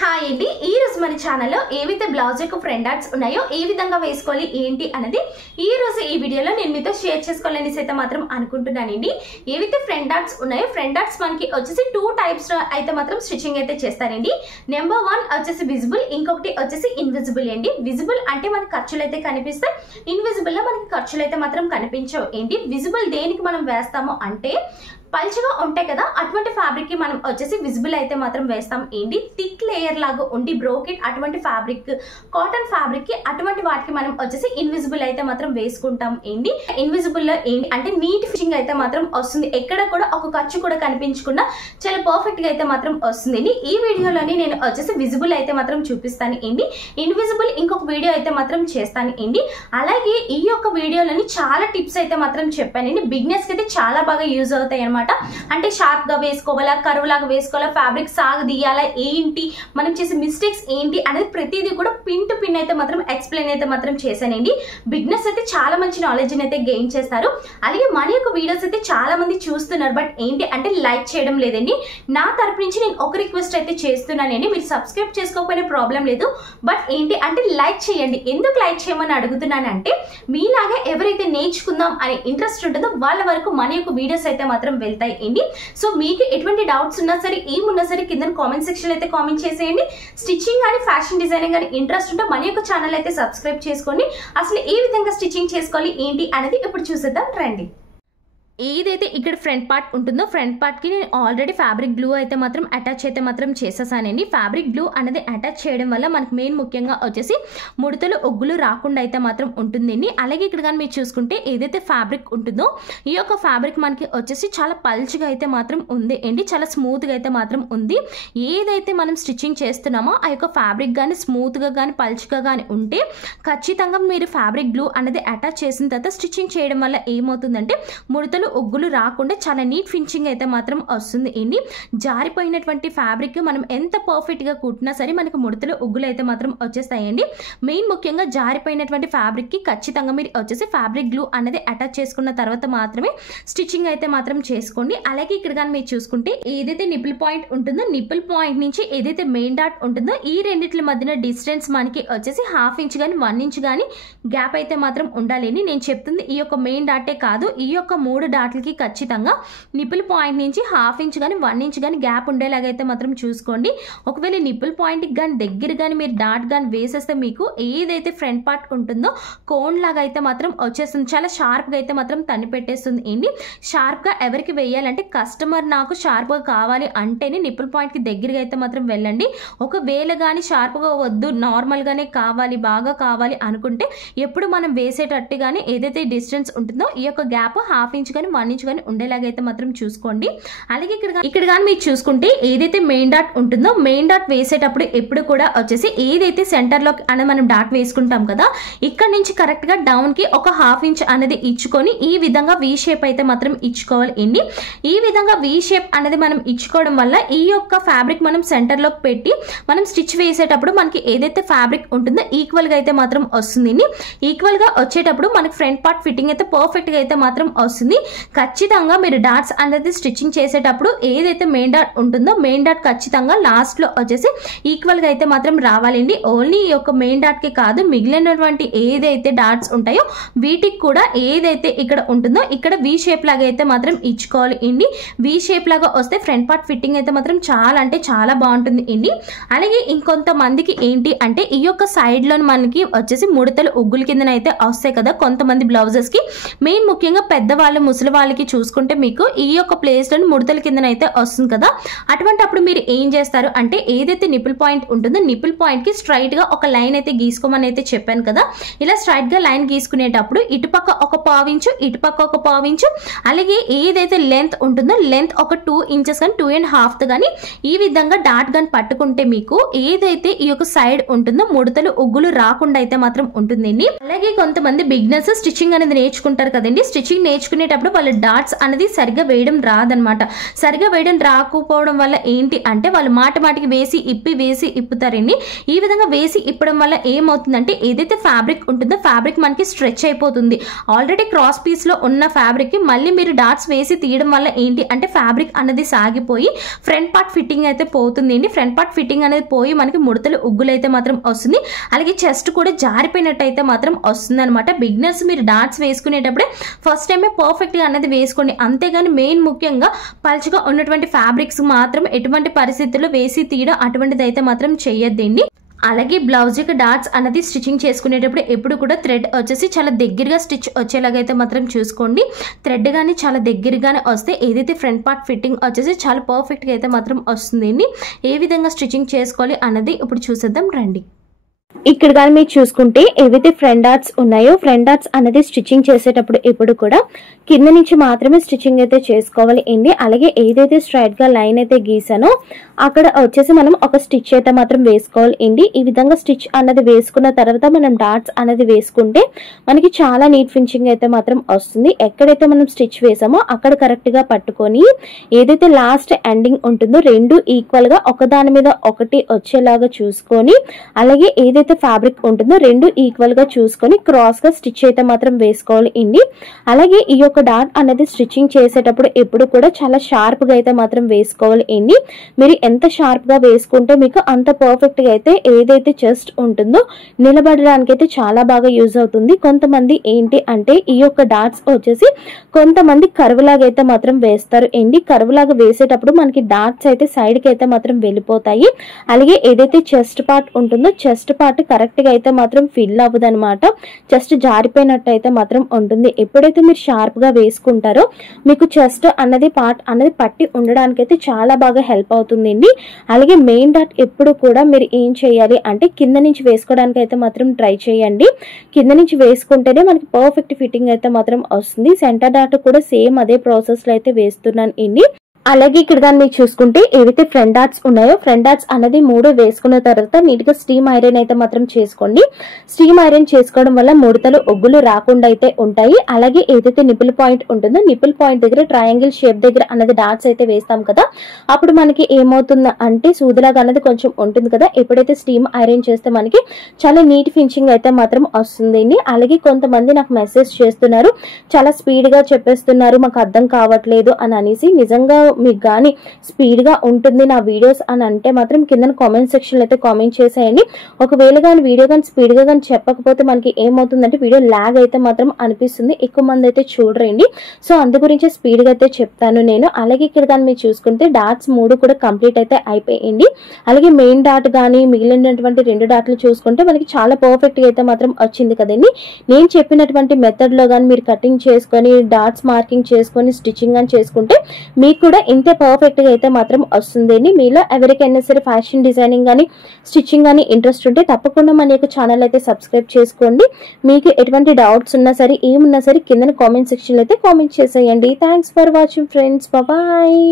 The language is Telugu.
హాయ్ అండి, ఈ రోజు మన ఛానల్లో ఏవైతే బ్లౌజ్ యొక్క ఫ్రంట్ ఆర్ట్స్ ఉన్నాయో ఏ విధంగా వేసుకోవాలి ఏంటి అనేది ఈ రోజు ఈ వీడియోలో నేను మీతో షేర్ చేసుకోవాలని అయితే మాత్రం అనుకుంటున్నానండి. ఏవైతే ఫ్రంట్ ఆర్ట్స్ ఉన్నాయో ఫ్రంట్ ఆర్ట్స్ మనకి వచ్చేసి 2 టైప్స్ అయితే మాత్రం స్టిచ్చింగ్ అయితే చేస్తారండి. నెంబర్ 1 వచ్చేసి విజిబుల్, ఇంకొకటి వచ్చేసి ఇన్విజిబుల్ అండి. విజిబుల్ అంటే మనకి ఖర్చులు అయితే కనిపిస్తాయి, ఇన్విజిబుల్ లో మనకి ఖర్చులు అయితే మాత్రం కనిపించవు. ఏంటి విజిబుల్ దేనికి మనం వేస్తాము అంటే పల్చగా ఉంటాయి కదా, అటువంటి ఫ్యాబ్రిక్ కి మనం వచ్చేసి విజిబుల్ అయితే మాత్రం వేస్తాం. ఏంటి థిక్ లేయర్ లాగా ఉండి బ్రోకెట్ అటువంటి ఫ్యాబ్రిక్, కాటన్ ఫ్యాబ్రిక్ కి అటువంటి వాటికి మనం వచ్చేసి ఇన్విజిబుల్ అయితే మాత్రం వేసుకుంటాం. ఏంటి ఇన్విజిబుల్ లో ఏంటి అంటే నీట్ ఫినిషింగ్ అయితే మాత్రం వస్తుంది, ఎక్కడ కూడా ఒక ఖర్చు కూడా కనిపించకుండా చాలా పర్ఫెక్ట్ గా అయితే మాత్రం వస్తుంది. ఈ వీడియోలోని నేను వచ్చేసి విజిబుల్ అయితే మాత్రం చూపిస్తాను. ఏంటి ఇన్విజిబుల్ ఇంకొక వీడియో అయితే మాత్రం చేస్తాను. ఏంటి అలాగే ఈ యొక్క వీడియోలోని చాలా టిప్స్ అయితే మాత్రం చెప్పానండి. బిగినర్స్ కి అయితే చాలా బాగా యూజ్ అవుతాయి అనమాట. అంటే షార్ప్ గా వేసుకోవాలా, కర్వ్ లాగా వేసుకోవాలా, ఫ్యాబ్రిక్ సాగదీయాలా, ఏంటి మనం చేసే మిస్టేక్స్ ఏంటి అనేది ప్రతిదీ కూడా పిన్ టు పిన్ అయితే మాత్రం ఎక్స్ప్లెయిన్ అయితే మాత్రం చేశానండి. బిగినర్స్ అయితే చాలా మంచి నాలెడ్జ్ అయితే గెయిన్ చేస్తారు. అలాగే మన యొక్క వీడియోస్ అయితే చాలా మంది చూస్తున్నారు, బట్ ఏంటి అంటే లైక్ చేయడం లేదండి. నా తరపు నుంచి నేను ఒక రిక్వెస్ట్ అయితే చేస్తున్నానండి, మీరు సబ్స్క్రైబ్ చేసుకోకపోయినా ప్రాబ్లం లేదు, బట్ ఏంటి అంటే లైక్ చేయండి. ఎందుకు లైక్ చేయమని అడుగుతున్నానంటే మీలాగా ఎవరైతే నేర్చుకుందాం అనే ఇంట్రెస్ట్ ఉంటుందో వాళ్ళ వరకు మన యొక్క వీడియోస్ అయితే మాత్రం వెళ్తాయి. ఏంటి సో మీకు ఎటువంటి డౌట్స్ ఉన్నా సరే ఏమున్నా సరే కింద కామెంట్ సెక్షన్ అయితే కామెంట్ చేసేయండి. స్టిచ్చింగ్ కానీ ఫ్యాషన్ డిజైనింగ్ కానీ ఇంట్రెస్ట్ ఉంటే మన యొక్క ఛానల్ అయితే సబ్స్క్రైబ్ చేసుకోండి. అసలు ఏ విధంగా స్టిచ్చింగ్ చేసుకోవాలి ఏంటి అనేది ఇప్పుడు చూసేద్దాం రండి. ఏదైతే ఇక్కడ ఫ్రంట్ పార్ట్ ఉంటుందో ఫ్రంట్ పార్ట్ కి నేను ఆల్రెడీ ఫ్యాబ్రిక్ గ్లూ అయితే మాత్రం అటాచ్ అయితే మాత్రం చేసేసానండి. ఫ్యాబ్రిక్ గ్లూ అనేది అటాచ్ చేయడం వల్ల మనకు మెయిన్ ముఖ్యంగా వచ్చేసి ముడతలు ఒగ్గులు రాకుండా అయితే మాత్రం ఉంటుందండి. అలాగే ఇక్కడ కానీ మీరు చూసుకుంటే ఏదైతే ఫ్యాబ్రిక్ ఉంటుందో ఈ యొక్క ఫ్యాబ్రిక్ మనకి వచ్చేసి చాలా పల్చగా అయితే మాత్రం ఉంది అండి, చాలా స్మూత్గా అయితే మాత్రం ఉంది. ఏదైతే మనం స్టిచ్చింగ్ చేస్తున్నామో ఆ యొక్క ఫ్యాబ్రిక్ కానీ స్మూత్గా కానీ పల్చగా కానీ ఉంటే ఖచ్చితంగా మీరు ఫ్యాబ్రిక్ గ్లూ అనేది అటాచ్ చేసిన తర్వాత స్టిచ్చింగ్ చేయడం వల్ల ఏమవుతుందంటే ముడతలు ఒగ్గులు రాకుండా చాలా నీట్ ఫినిషింగ్ అయితే మాత్రం వస్తుంది. ఏంటి జారిపోయినటువంటి ఫ్యాబ్రిక్ మనం ఎంత పర్ఫెక్ట్ గా కుట్టినా సరే మనకు ముడతలు ఒగ్గులు అయితే మాత్రం వచ్చేస్తాయండి. మెయిన్ ముఖ్యంగా జారిపోయినటువంటి ఫ్యాబ్రిక్ కి ఖచ్చితంగా మీరు వచ్చేసి ఫ్యాబ్రిక్ గ్లూ అనేది అటాచ్ చేసుకున్న తర్వాత మాత్రమే స్టిచ్చింగ్ అయితే మాత్రం చేసుకోండి. అలాగే ఇక్కడ కానీ మీరు చూసుకుంటే ఏదైతే నిపుల్ పాయింట్ ఉంటుందో నిపుల్ పాయింట్ నుంచి ఏదైతే మెయిన్ డాట్ ఉంటుందో ఈ రెండిట్ల మధ్యన డిస్టెన్స్ మనకి వచ్చేసి 1/2 ఇంచ్ కానీ 1 ఇంచ్ కానీ గ్యాప్ అయితే మాత్రం ఉండాలని నేను చెప్తుంది. ఈ యొక్క మెయిన్ డాటే కాదు, ఈ యొక్క 3 డాట్లకి ఖచ్చితంగా నిపుల్ పాయింట్ నుంచి 1/2 ఇంచ్ కానీ 1 ఇంచ్ కానీ గ్యాప్ ఉండేలాగైతే మాత్రం చూసుకోండి. ఒకవేళ నిపుల్ పాయింట్కి కానీ దగ్గర కానీ మీరు డాట్ కానీ వేసేస్తే మీకు ఏదైతే ఫ్రంట్ పార్ట్ ఉంటుందో కోన్ లాగా అయితే మాత్రం వచ్చేస్తుంది, చాలా షార్ప్గా అయితే మాత్రం తన్ని పెట్టేస్తుంది. ఏంటి షార్ప్గా ఎవరికి వేయాలంటే కస్టమర్ నాకు షార్ప్గా కావాలి అంటేనే నిపుల్ పాయింట్కి దగ్గరగా అయితే మాత్రం వెళ్ళండి. ఒకవేళ కానీ షార్ప్గా వద్దు నార్మల్గానే కావాలి బాగా కావాలి అనుకుంటే ఎప్పుడు మనం వేసేటట్టు కానీ ఏదైతే డిస్టెన్స్ ఉంటుందో ఈ యొక్క గ్యాప్ 1/2 ఇంచ్ కానీ 1 ఇంచ్ కానీ ఉండేలాగైతే మాత్రం చూసుకోండి. అలాగే ఇక్కడ కానీ మీరు చూసుకుంటే ఏదైతే మెయిన్ డాట్ ఉంటుందో మెయిన్ డాట్ వేసేటప్పుడు ఎప్పుడు కూడా వచ్చేసి ఏదైతే సెంటర్ లో అనేది మనం డాట్ వేసుకుంటాం కదా, ఇక్కడ నుంచి కరెక్ట్ గా డౌన్ కి ఒక 1/2 ఇంచ్ అనేది ఇచ్చుకొని ఈ విధంగా వి షేప్ అయితే మాత్రం ఇచ్చుకోవాలి. ఏంటి ఈ విధంగా వి షేప్ అనేది మనం ఇచ్చుకోవడం వల్ల ఈ యొక్క ఫ్యాబ్రిక్ మనం సెంటర్ లోకి పెట్టి మనం స్టిచ్ వేసేటప్పుడు మనకి ఏదైతే ఫ్యాబ్రిక్ ఉంటుందో ఈక్వల్ గా అయితే మాత్రం వస్తుంది. ఈక్వల్ గా వచ్చేటప్పుడు మనకి ఫ్రంట్ పార్ట్ ఫిట్టింగ్ అయితే పర్ఫెక్ట్ గా అయితే మాత్రం వస్తుంది. ఖచ్చితంగా మీరు డాట్స్ అనేది స్టిచ్చింగ్ చేసేటప్పుడు ఏదైతే మెయిన్ డాట్ ఉంటుందో మెయిన్ డాట్ ఖచ్చితంగా లాస్ట్ లో వచ్చేసి ఈక్వల్ గా అయితే మాత్రం రావాలండి. ఓన్లీ ఈ యొక్క మెయిన్ డాట్ కి కాదు మిగిలినటువంటి ఏదైతే డాట్స్ ఉంటాయో వీటికి కూడా ఏదైతే ఇక్కడ ఉంటుందో ఇక్కడ వి షేప్ లాగా అయితే మాత్రం ఇచ్చుకోవాలి. ఇండి వి షేప్ లాగా వస్తే ఫ్రంట్ పార్ట్ ఫిట్టింగ్ అయితే మాత్రం చాలా అంటే చాలా బాగుంటుంది. ఇండి అలాగే ఇంకొంతమందికి ఏంటి అంటే ఈ యొక్క సైడ్ లో మనకి వచ్చేసి ముడతలు ఉగ్గుల కింద అయితే వస్తాయి కదా కొంతమంది బ్లౌజెస్ కి. మెయిన్ ముఖ్యంగా పెద్దవాళ్ళు ముసలి వాళ్ళకి చూసుకుంటే మీకు ఈ యొక్క ప్లేస్ లో ముడతల కింద అయితే వస్తుంది కదా, అటువంటి అప్పుడు మీరు ఏం చేస్తారు అంటే ఏదైతే నిపుల్ పాయింట్ ఉంటుందో నిపుల్ పాయింట్ కి స్ట్రైట్ గా ఒక లైన్ అయితే గీసుకోమని అయితే చెప్పాను కదా. ఇలా స్ట్రైట్ గా లైన్ గీసుకునేటప్పుడు ఇటుపక్క ఒక 1/4 ఇంచు ఇటుపక్క ఒక 1/4 ఇంచు అలాగే ఏదైతే లెంత్ ఉంటుందో లెంత్ ఒక 2 ఇంచెస్ కానీ 2.5 కానీ ఈ విధంగా డాట్ గాని పట్టుకుంటే మీకు ఏదైతే ఈ యొక్క సైడ్ ఉంటుందో ముడతలు ఉగ్గులు రాకుండా అయితే మాత్రం ఉంటుందండి. అలాగే కొంతమంది బిగినర్స్ స్టిచ్చింగ్ అనేది నేర్చుకుంటారు కదండి, స్టిచ్చింగ్ నేర్చుకునేటప్పుడు వేసేటప్పుడు వాళ్ళు డాట్స్ అనేది సరిగ్గా వేయడం రాదనమాట. సరిగ్గా వేయడం రాకపోవడం వల్ల ఏంటి అంటే వాళ్ళు మాటికి వేసి ఇప్పుతారండి. ఈ విధంగా వేసి ఇప్పడం వల్ల ఏమవుతుందంటే ఏదైతే ఫ్యాబ్రిక్ ఉంటుందో ఫ్యాబ్రిక్ మనకి స్ట్రెచ్ అయిపోతుంది. ఆల్రెడీ క్రాస్ పీస్ లో ఉన్న ఫ్యాబ్రిక్ కి మళ్ళీ మీరు డాట్స్ వేసి తీయడం వల్ల ఏంటి అంటే ఫ్యాబ్రిక్ అనేది సాగిపోయి ఫ్రంట్ పార్ట్ ఫిట్టింగ్ అయితే పోతుంది అండి. ఫ్రంట్ పార్ట్ ఫిట్టింగ్ అనేది పోయి మనకి ముడతలు ఉగ్గులు అయితే మాత్రం వస్తుంది. అలాగే చెస్ట్ కూడా జారిపోయినట్టు అయితే మాత్రం వస్తుంది అనమాట. బిగినర్స్ మీరు డాట్స్ వేసుకునేటప్పుడే ఫస్ట్ టైమే పర్ఫెక్ట్ గా అనేది వేసుకోండి. అంతేగాని మెయిన్ ముఖ్యంగా పల్చగా ఉన్నటువంటి ఫ్యాబ్రిక్స్ మాత్రం ఎటువంటి పరిస్థితుల్లో వేసి తీయడం అటువంటిది అయితే మాత్రం చేయొద్దండి. అలాగే బ్లౌజ్కి డాట్స్ అనేది స్టిచ్చింగ్ చేసుకునేటప్పుడు ఎప్పుడు కూడా థ్రెడ్ వచ్చేసి చాలా దగ్గరగా స్టిచ్ వచ్చేలాగైతే మాత్రం చూసుకోండి. థ్రెడ్ కానీ చాలా దగ్గరగానే వస్తే ఏదైతే ఫ్రంట్ పార్ట్ ఫిట్టింగ్ వచ్చేసి చాలా పర్ఫెక్ట్గా అయితే మాత్రం వస్తుందండి. ఏ విధంగా స్టిచ్చింగ్ చేసుకోవాలి అన్నది ఇప్పుడు చూసేద్దాం రండి. ఇక్కడ కానీ మీరు చూసుకుంటే ఏవైతే ఫ్రంట్ డాట్స్ ఉన్నాయో ఫ్రంట్ డాట్స్ అనేది స్టిచ్చింగ్ చేసేటప్పుడు ఎప్పుడు కూడా కింద నుంచి మాత్రమే స్టిచ్చింగ్ అయితే చేసుకోవాలి అండి. అలాగే ఏదైతే స్ట్రైట్ గా లైన్ అయితే గీసానో అక్కడ వచ్చేసి మనం ఒక స్టిచ్ అయితే మాత్రం వేసుకోవాలి అండి. ఈ విధంగా స్టిచ్ అనేది వేసుకున్న తర్వాత మనం డాట్స్ అనేది వేసుకుంటే మనకి చాలా నీట్ ఫినిషింగ్ అయితే మాత్రం వస్తుంది. ఎక్కడైతే మనం స్టిచ్ వేసామో అక్కడ కరెక్ట్ గా పట్టుకొని ఏదైతే లాస్ట్ ఎండింగ్ ఉంటుందో రెండు ఈక్వల్ గా ఒకదాని మీద ఒకటి వచ్చేలాగా చూసుకొని అలాగే ఏదైతే ఫ్యాబ్రిక్ ఉంటుందో రెండు ఈక్వల్ గా చూసుకొని క్రాస్ గా స్టిచ్ అయితే మాత్రం వేసుకోవాలి అండి. అలాగే ఈ యొక్క డాట్ అనేది స్టిచ్చింగ్ చేసేటప్పుడు ఎప్పుడు కూడా చాలా షార్ప్ గా అయితే మాత్రం వేసుకోవాలి అండి. మీరు ఎంత షార్ప్ గా వేసుకుంటే మీకు అంత పర్ఫెక్ట్ గా అయితే ఏదైతే చెస్ట్ ఉంటుందో నిలబడడానికి అయితే చాలా బాగా యూజ్ అవుతుంది. కొంతమంది ఏంటి అంటే ఈ యొక్క డాట్స్ వచ్చేసి కొంతమంది కరువులాగా అయితే మాత్రం వేస్తారు అండి. కరువులాగా వేసేటప్పుడు మనకి డాట్స్ అయితే సైడ్ కి అయితే మాత్రం వెళ్ళిపోతాయి. అలాగే ఏదైతే చెస్ట్ పార్ట్ ఉంటుందో చెస్ట్ పార్ట్ కరెక్ట్ గా అయితే మాత్రం ఫిల్ అవ్వదు అనమాట. జస్ట్ జారిపోయినట్టు అయితే మాత్రం ఉంటుంది. ఎప్పుడైతే మీరు షార్ప్ గా వేసుకుంటారో మీకు చెస్ట్ అన్నది పార్ట్ అనేది పట్టి ఉండడానికి అయితే చాలా బాగా హెల్ప్ అవుతుందండి. అలాగే మెయిన్ డాట్ ఎప్పుడు కూడా మీరు ఏం చేయాలి అంటే కింద నుంచి వేసుకోవడానికి అయితే మాత్రం ట్రై చేయండి. కింద నుంచి వేసుకుంటేనే మనకి పర్ఫెక్ట్ ఫిట్టింగ్ అయితే మాత్రం వస్తుంది. సెంటర్ డాట్ కూడా సేమ్ అదే ప్రాసెస్ లో అయితే వేస్తున్నాను అండి. అలాగే ఇక్కడ కానీ మీరు చూసుకుంటే ఏవైతే ఫ్రంట్ డాట్స్ ఉన్నాయో ఫ్రంట్ డాట్స్ అనేది మూడు వేసుకున్న తర్వాత నీట్ గా స్టీమ్ ఐరన్ అయితే మాత్రం చేసుకోండి. స్టీమ్ ఐరన్ చేసుకోవడం వల్ల ముడతలు ఒగ్గులు రాకుండా అయితే ఉంటాయి. అలాగే ఏదైతే నిపుల్ పాయింట్ ఉంటుందో నిపుల్ పాయింట్ దగ్గర ట్రయాంగిల్ షేప్ దగ్గర అనేది డాట్స్ అయితే వేస్తాం కదా, అప్పుడు మనకి ఏమవుతుంది అంటే సూదిలాగా అనేది కొంచెం ఉంటుంది కదా. ఎప్పుడైతే స్టీమ్ ఐరన్ చేస్తే మనకి చాలా నీట్ ఫినిషింగ్ అయితే మాత్రం వస్తుంది. అలాగే కొంతమంది నాకు మెసేజ్ చేస్తున్నారు, చాలా స్పీడ్ గా చెప్పేస్తున్నారు, మాకు అర్థం కావట్లేదు అని అనేసి. నిజంగా మీకు కానీ స్పీడ్ గా ఉంటుంది నా వీడియోస్ అని అంటే మాత్రం కింద కామెంట్ సెక్షన్ లో అయితే కామెంట్ చేసేయండి. ఒకవేళ కానీ వీడియో కానీ స్పీడ్ గా కానీ చెప్పకపోతే మనకి ఏమవుతుందంటే వీడియో లాగ్ అయితే మాత్రం అనిపిస్తుంది, ఎక్కువ మంది అయితే చూడరండి. సో అందు గురించి స్పీడ్ గా అయితే చెప్తాను నేను. అలాగే ఇక్కడ కానీ మీరు చూసుకుంటే డాట్స్ మూడు కూడా కంప్లీట్ అయితే అయిపోయింది. అలాగే మెయిన్ డాట్ కానీ మిగిలినటువంటి రెండు డాట్లు చూసుకుంటే మనకి చాలా పర్ఫెక్ట్ గా అయితే మాత్రం వచ్చింది కదండి. నేను చెప్పినటువంటి మెథడ్ లో కానీ మీరు కటింగ్ చేసుకొని డాట్స్ మార్కింగ్ చేసుకొని స్టిచ్చింగ్ కానీ చేసుకుంటే మీకు కూడా ఇంతే పర్ఫెక్ట్ గా అయితే మాత్రం వస్తుందండి. మీలో ఎవరికైనా సరే ఫ్యాషన్ డిజైనింగ్ కానీ స్టిచ్చింగ్ కానీ ఇంట్రెస్ట్ ఉంటే తప్పకుండా మన యొక్క ఛానల్ అయితే సబ్స్క్రైబ్ చేసుకోండి. మీకు ఎటువంటి డౌట్స్ ఉన్నా సరే ఏమున్నా సరే కింద కామెంట్ సెక్షన్ లో అయితే కామెంట్ చేసేయండి. Thanks for watching friends, bye.